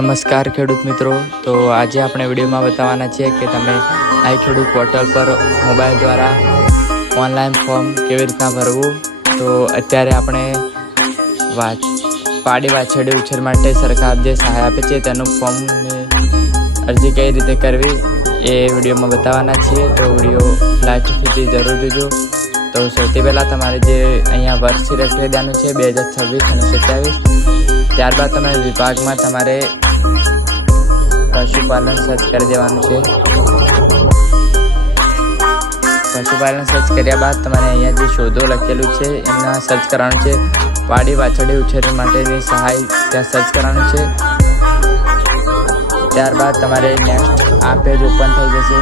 નમસ્કાર ખેડૂત મિત્રો, તો આજે આપણે વિડીયોમાં બતાવવાના છીએ કે તમે આઈ ખેડૂત પોર્ટલ પર મોબાઈલ દ્વારા ઓનલાઈન ફોર્મ કેવી રીતના ભરવું. તો અત્યારે આપણે પાડી વાછરડી ઉછેર માટે સરકાર જે સહાય આપે છે તેનું ફોર્મની અરજી કઈ રીતે કરવી એ વિડીયોમાં બતાવવાના છીએ. તો વિડીયો લાસ્ટ સુધી જરૂર જોજો. તો સૌથી પહેલાં તમારે જે અહીંયા વર્ષ સિલેક્ટ કરી દેવાનું છે 2026 અને 27. ત્યારબાદ તમે વિભાગમાં તમારે પશુપાલન સર્ચ કરી દેવાનું છે. પશુપાલન સર્ચ કર્યા બાદ તમારે અહીંયા જે શોધો લખેલું છે એમના સર્ચ કરવાનું છે. પાડી વાછરડી ઉછેર માટેની સહાય ત્યાં સર્ચ કરવાનું છે. ત્યારબાદ તમારે નેક્સ્ટ આ પેજ ઓપન થઈ જશે.